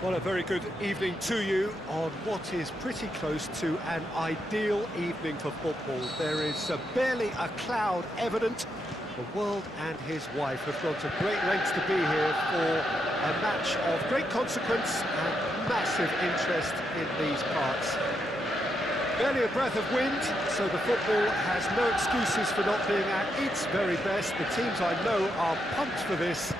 Well, a very good evening to you on what is pretty close to an ideal evening for football. There is barely a cloud evident. The world and his wife have gone to great lengths to be here for a match of great consequence and massive interest in these parts. Barely a breath of wind, so the football has no excuses for not being at its very best. The teams I know are pumped for this.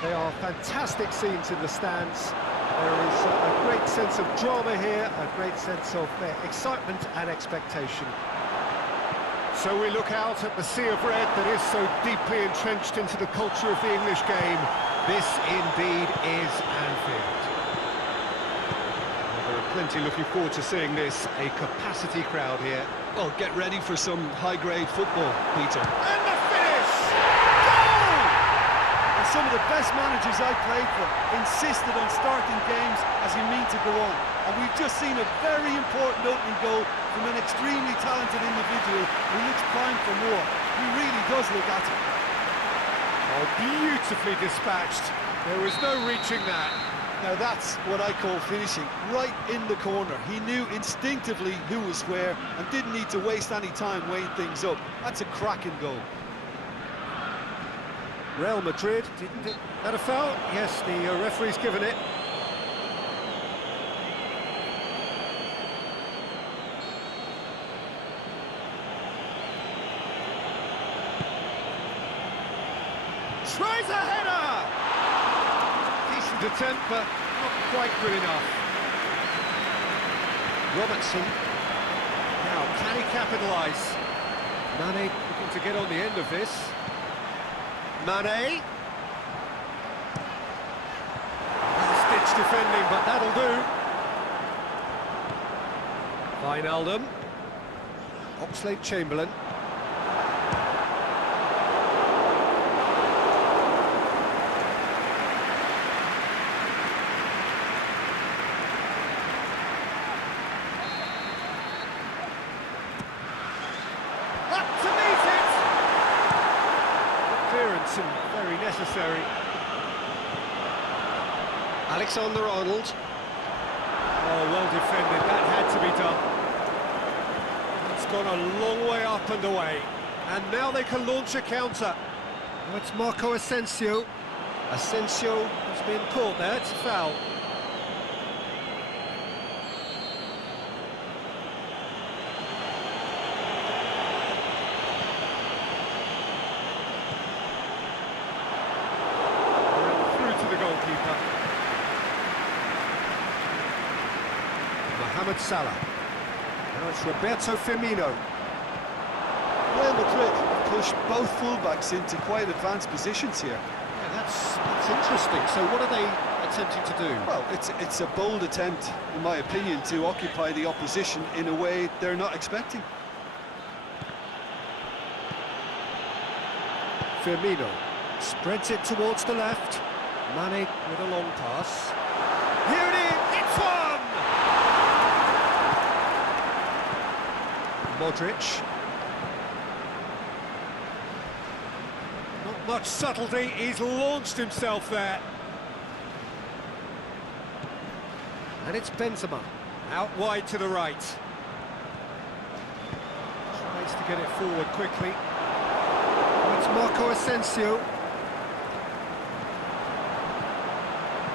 They are fantastic scenes in the stands. There is a great sense of drama here, a great sense of excitement and expectation. So we look out at the sea of red that is so deeply entrenched into the culture of the English game. This indeed is Anfield. Well, there are plenty looking forward to seeing this, a capacity crowd here. Well, get ready for some high-grade football, Peter. And the finish! Goal! And some of the best managers I played for insisted on starting games as you mean to go on. And we've just seen a very important opening goal from an extremely talented individual who looks primed for more. He really does look at it. Oh, beautifully dispatched. There was no reaching that. Now that's what I call finishing, right in the corner. He knew instinctively who was where and didn't need to waste any time weighing things up. That's a cracking goal. Real Madrid, didn't it? That a foul? Yes, the referee's given it. Tries a header! Decent attempt, but not quite good enough. Robertson. Now, can he capitalise? Mane looking to get on the end of this. Mane. Stitch defending, but that'll do. Wijnaldum. Oxlade-Chamberlain. Up to meet it! Clearance and very necessary. Alexander-Arnold. Oh, well defended, that had to be done. It's gone a long way up and away. And now they can launch a counter. Oh, it's Marco Asensio. Asensio has been caught there, it's a foul. Mohamed Salah. Now it's Roberto Firmino. Real Madrid have pushed both fullbacks into quite advanced positions here. Yeah, that's interesting. So what are they attempting to do? Well, it's a bold attempt, in my opinion, to occupy the opposition in a way they're not expecting. Firmino spreads it towards the left. Mane with a long pass. Here it is, it's one! Modric. Not much subtlety, he's launched himself there. And it's Benzema, out wide to the right. Tries to get it forward quickly. It's Marco Asensio.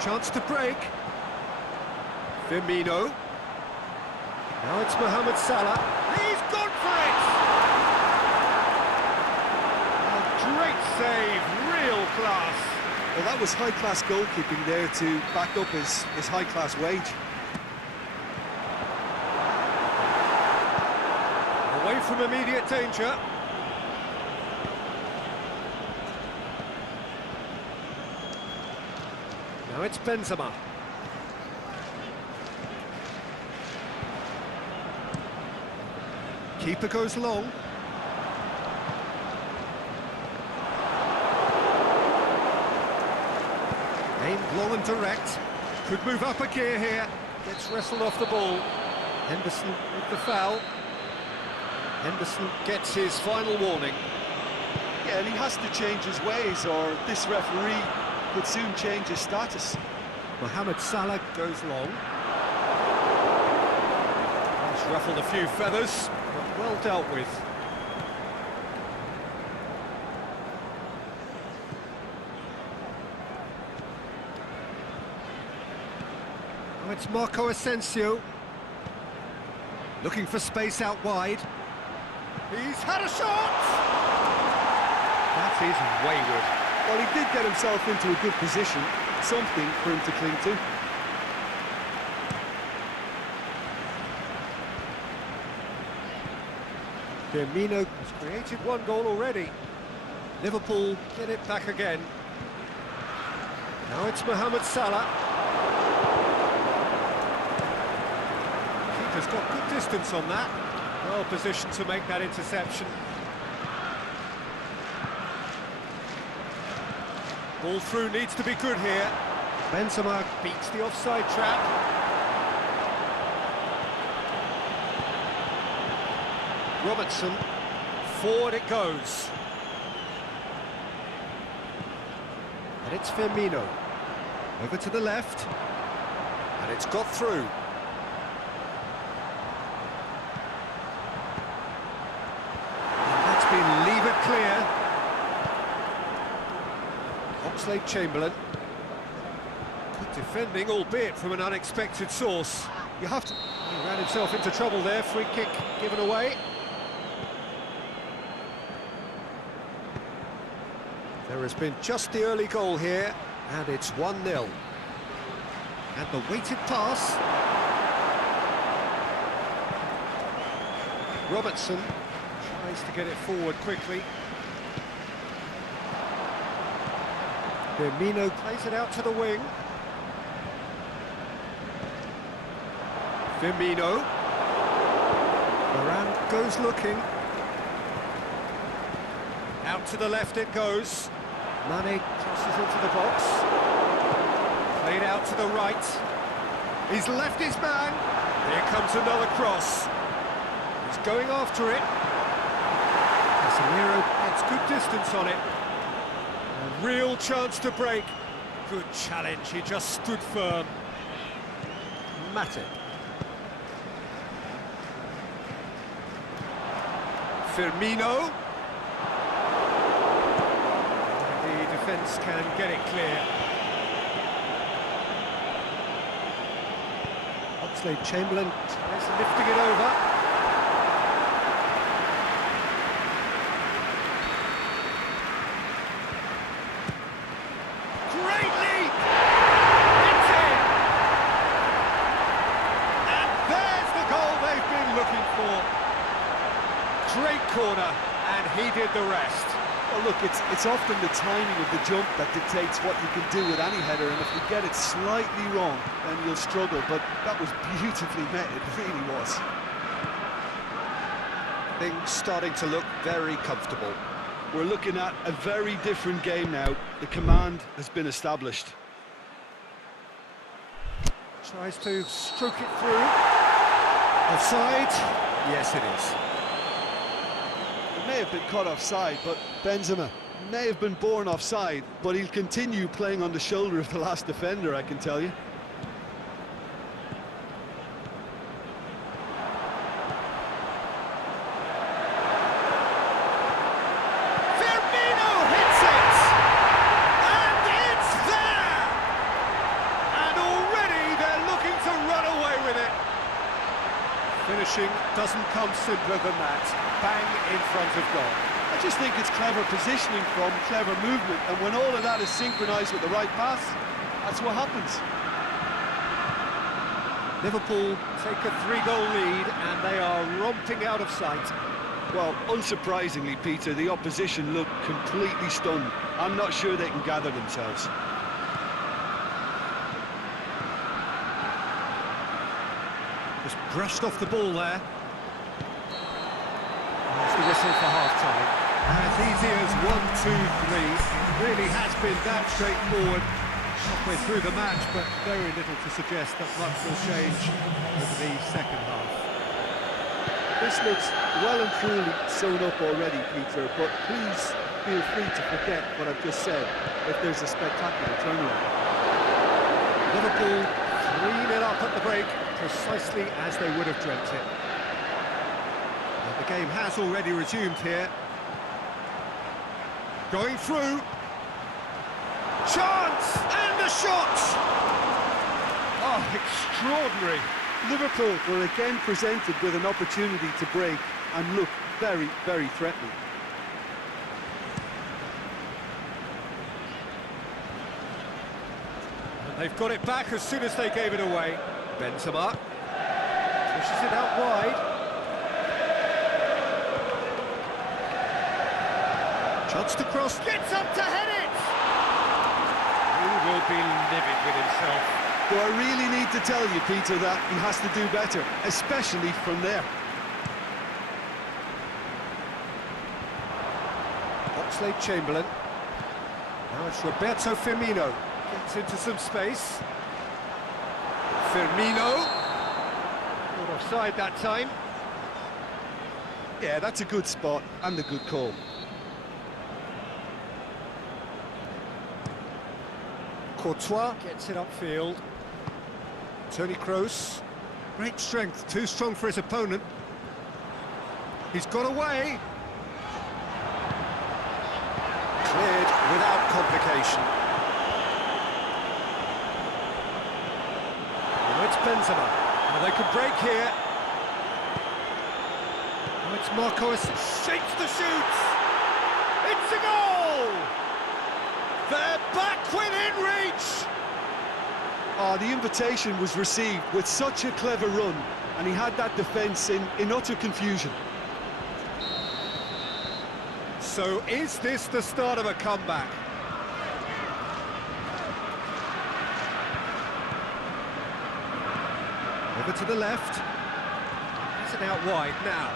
Chance to break. Firmino. Now it's Mohamed Salah. He's gone for it! A great save, real class. Well, that was high-class goalkeeping there to back up his high-class wage. Away from immediate danger. Now it's Benzema. Keeper goes long. Aimed long and direct. Could move up a gear here. Gets wrestled off the ball. Henderson with the foul. Henderson gets his final warning. Yeah, and he has to change his ways, or this referee could soon change his status. Mohamed Salah goes long. He's ruffled a few feathers, but well dealt with. Now it's Marco Asensio. Looking for space out wide. He's had a shot! That is wayward. Well, he did get himself into a good position, something for him to cling to. Firmino has created one goal already. Liverpool get it back again. Now it's Mohamed Salah. Keeper's got good distance on that. Well positioned to make that interception. Ball through needs to be good here. Benzema beats the offside trap. Robertson, forward it goes. And it's Firmino. Over to the left. And it's got through. And that's been levered clear. Oxlade-Chamberlain. Good defending, albeit from an unexpected source. You have to... He ran himself into trouble there. Free kick given away. There has been just the early goal here, and it's 1-0. And the weighted pass. Robertson tries to get it forward quickly. Firmino plays it out to the wing. Firmino. Varane goes looking. Out to the left it goes. Mane crosses into the box. Played out to the right. He's left his man. Here comes another cross. He's going after it. Casemiro gets good distance on it. A real chance to break. Good challenge, he just stood firm. Matip. Firmino. The defence can get it clear. Oxlade-Chamberlain tries lifting it over. Great leap! It's in! And there's the goal they've been looking for. Great corner, and he did the rest. Well, look, it's often the timing of the jump that dictates what you can do with any header, and if you get it slightly wrong, then you'll struggle, but that was beautifully met, it really was. Things starting to look very comfortable. We're looking at a very different game now. The command has been established. Tries to stroke it through. Offside? Yes, it is. It may have been caught offside, but Benzema may have been born offside, but he'll continue playing on the shoulder of the last defender, I can tell you. Firmino hits it! And it's there! And already they're looking to run away with it. Finishing doesn't come simpler than that. Bang in front of goal. I just think it's clever positioning from clever movement, and when all of that is synchronised with the right pass, that's what happens. Liverpool take a 3-goal lead and they are romping out of sight. Well, unsurprisingly, Peter, the opposition look completely stunned. I'm not sure they can gather themselves. Just brushed off the ball there. There's the whistle for half-time. As easy as 1, 2, 3. It really has been that straightforward halfway through the match, but very little to suggest that much will change over the second half. This looks well and truly sewn up already, Peter, but please feel free to forget what I've just said if there's a spectacular turnaround. Liverpool 3-0 up at the break, precisely as they would have dreamt it. And the game has already resumed here. Going through. Chance! And the shot! Oh, extraordinary. Liverpool were again presented with an opportunity to break and look very, very threatening. And they've got it back as soon as they gave it away. Benzema pushes it out wide. Chance to cross, gets up to head it! He will be livid with himself. Do I really need to tell you, Peter, that he has to do better, especially from there? Oxlade-Chamberlain. Now it's Roberto Firmino. Gets into some space. Firmino. Not offside that time. Yeah, that's a good spot and a good call. Courtois gets it upfield. Toni Kroos. Great strength, too strong for his opponent. He's got away. Cleared without complication. Now it's Benzema. Now they could break here. Now it's Marcos. Shakes the shoots. It's a goal! They're back within reach! Oh, the invitation was received with such a clever run, and he had that defence in utter confusion. So is this the start of a comeback? Over to the left. Has it out wide now.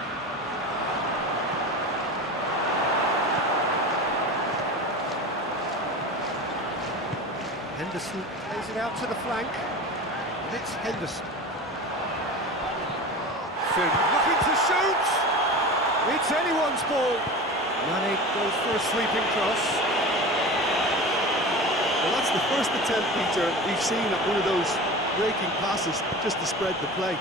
Henderson plays it out to the flank. And it's Henderson. Looking to shoot! It's anyone's ball. Mane goes for a sweeping cross. Well, that's the first attempt, Peter, we've seen at one of those breaking passes just to spread the play.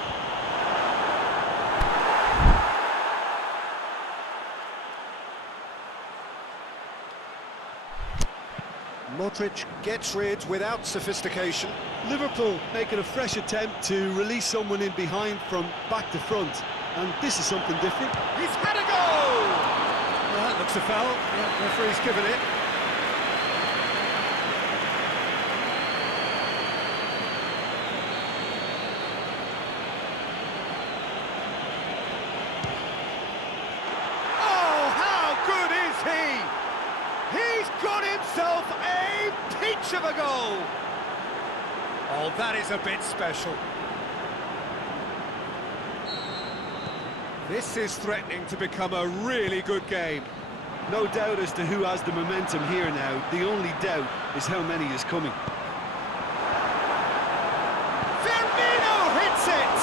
Modric gets rid without sophistication. Liverpool making a fresh attempt to release someone in behind from back to front, and this is something different. He's had a goal! Well, that looks a foul. Yeah, referee's given it. Oh, how good is he? He's got himself a peach of a goal! Oh, that is a bit special. This is threatening to become a really good game. No doubt as to who has the momentum here now. The only doubt is how many is coming. Firmino hits it!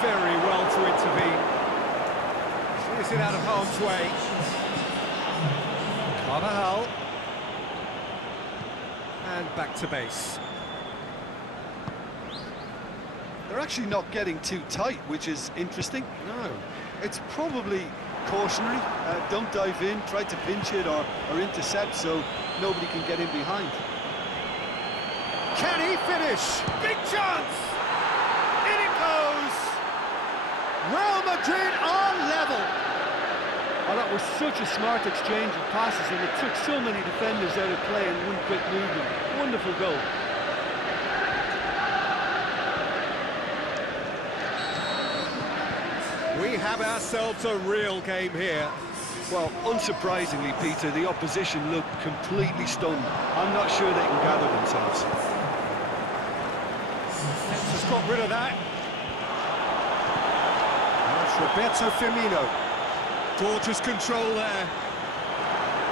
Very well to intervene. Clears it out of harm's way. Carvajal. And back to base. They're actually not getting too tight, which is interesting. No. It's probably cautionary. Don't dive in, try to pinch it or intercept so nobody can get in behind. Can he finish? Big chance! In it goes! Real Madrid are level! Oh, that was such a smart exchange of passes, and it took so many defenders out of play in one quick movement. Wonderful goal. We have ourselves a real game here. Well, unsurprisingly, Peter, the opposition look completely stunned. I'm not sure they can gather themselves. Just got rid of that. That's Roberto Firmino. Gorgeous control there.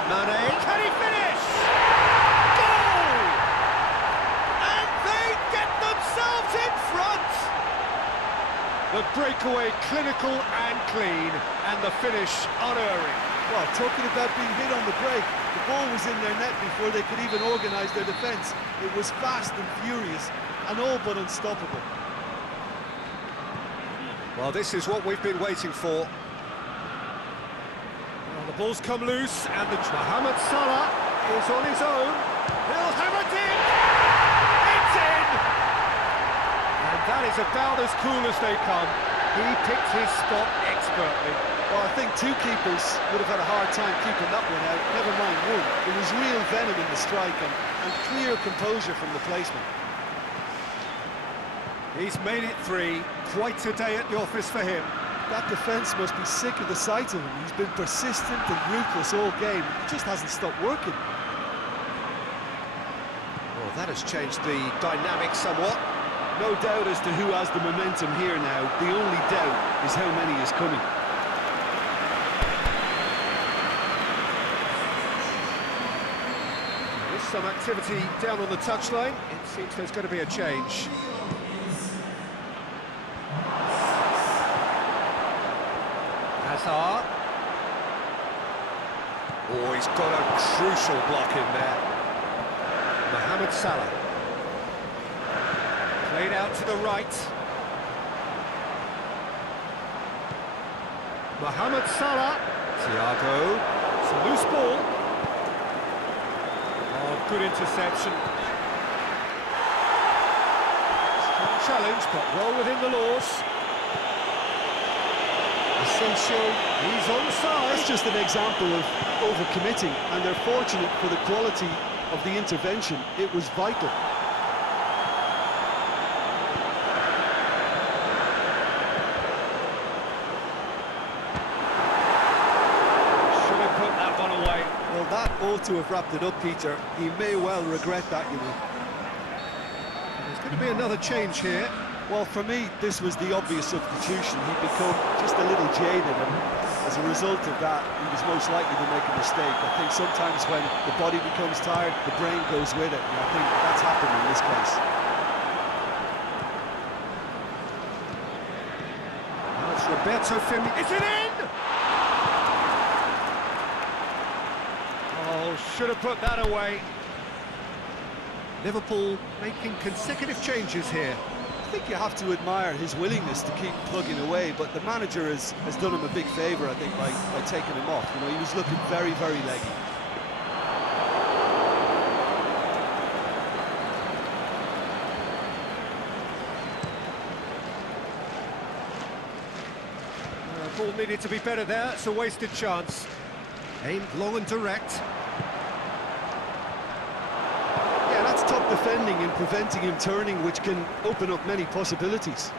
Mane, can he finish? Goal! And they get themselves in front! The breakaway clinical and clean, and the finish unerring. Well, talking about being hit on the break, the ball was in their net before they could even organise their defence. It was fast and furious, and all but unstoppable. Well, this is what we've been waiting for. Well, the ball's come loose, and Mohamed Salah is on his own. He'll hammer it in! It's in! And that is about as cool as they come. He picked his spot expertly. Well, I think two keepers would have had a hard time keeping that one out, never mind one. There was real venom in the strike and clear composure from the placement. He's made it three. Quite a day at the office for him. That defence must be sick of the sight of him. He's been persistent and ruthless all game. He just hasn't stopped working. Well, that has changed the dynamic somewhat. No doubt as to who has the momentum here now. The only doubt is how many is coming. There's some activity down on the touchline. It seems there's going to be a change. Hazard. Oh, he's got a crucial block in there. Mohamed Salah. Played out to the right. Mohamed Salah. Thiago. It's a loose ball. Oh, good interception. Strong challenge, but well within the laws. Asensio, he's onside. It's just an example of overcommitting, and they're fortunate for the quality of the intervention. It was vital. Should have put that one away. Well, that ought to have wrapped it up, Peter. He may well regret that, you know. There's going to be another change here. Well, for me, this was the obvious substitution. He'd become just a little jaded, and as a result of that, he was most likely to make a mistake. I think sometimes when the body becomes tired, the brain goes with it, and I think that's happened in this case. Now it's Roberto Firmino. Is it in? Oh, should have put that away. Liverpool making consecutive changes here. I think you have to admire his willingness to keep plugging away, but the manager has done him a big favour, I think, by taking him off. You know, he was looking very, very leggy. Ball needed to be better there. It's a wasted chance. Aimed long and direct. Yeah, that's top defending and preventing him turning, which can open up many possibilities.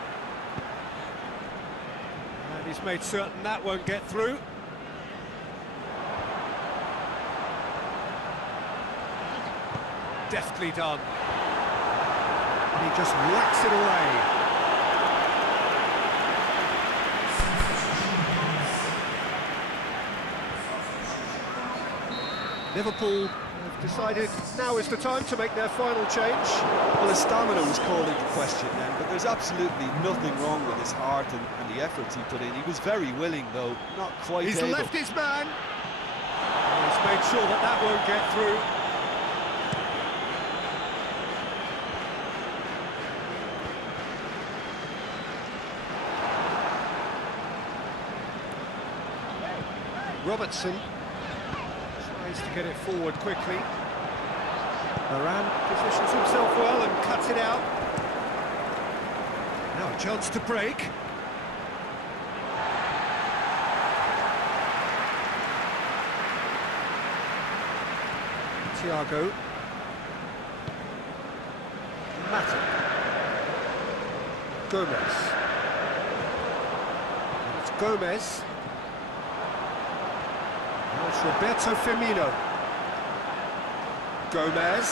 And he's made certain that won't get through. Deftly done. And he just whacks it away. Liverpool have decided now is the time to make their final change. Well, his stamina was called into question then, but there's absolutely nothing wrong with his heart and the efforts he put in. He was very willing, though, not quite He's able. left his man. And he's made sure that that won't get through. Robertson tries to get it forward quickly. Varane positions himself well and cuts it out. Now a chance to break. Thiago. Mata. Gomez. And it's Gomez. Now it's Roberto Firmino. Gomez.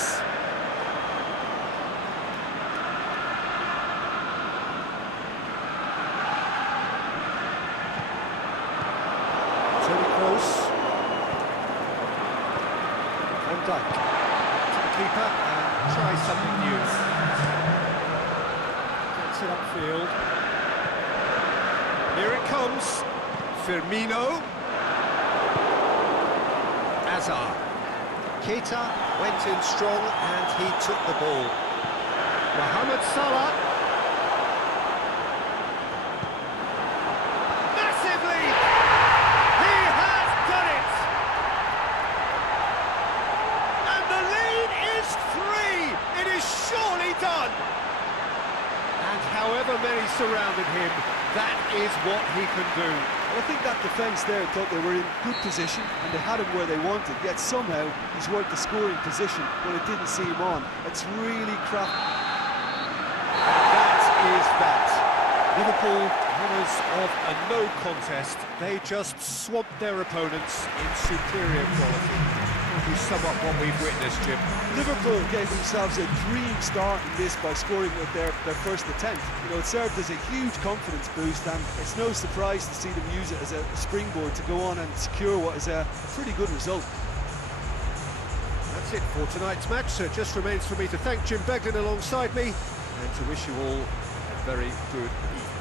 Toni Kroos. Van Dijk. To the keeper and tries something new. Gets it upfield. Here it comes. Firmino. Hazard. Keita went in strong and he took the ball. Mohamed Salah. Massive lead! He has done it! And the lead is 3! It is surely done! And however many surrounded him, that is what he can do. I think that defence there thought they were in good position and they had him where they wanted, yet somehow he's worked the scoring position when it didn't see him on. It's really crafty. That is that. Liverpool, winners of a no contest, they just swamped their opponents in superior quality. You sum up what we've witnessed, Jim. Liverpool gave themselves a dream start in this by scoring with their first attempt. You know, it served as a huge confidence boost, and it's no surprise to see them use it as a springboard to go on and secure what is a pretty good result. That's it for tonight's match, so it just remains for me to thank Jim Beglin alongside me and to wish you all a very good evening.